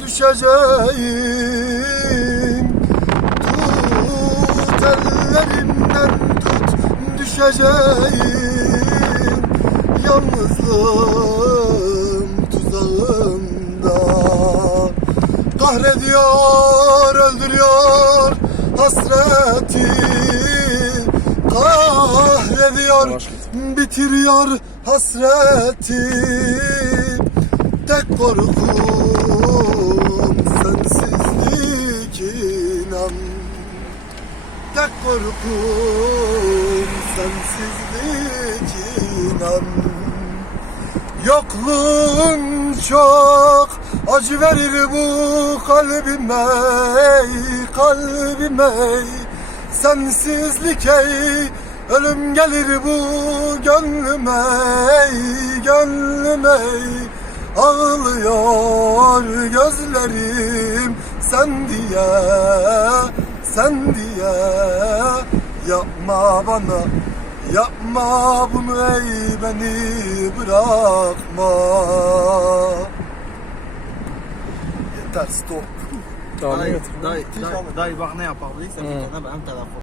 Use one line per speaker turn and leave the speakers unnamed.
düşeceğim. Tut ellerimden tut. Düşeceğim. Yalnızlığım tuzağında. Kahrediyor, öldürüyor hasreti. Kahrediyor, bitiriyor hasreti. Tek korkum Tek korkum sensizlik inan. Yokluğun çok acı verir bu kalbime kalbime. Sensizlik ey ölüm gelir bu gönlüme gönlüme. Ağlıyor gözlerim sen diye sen diye. Yapma bana Yapma bunu ey beni bırakma. Yeter stop.
Dayı, dayı, dayı, dayı bak ne yapabilirsen tane benim telefon.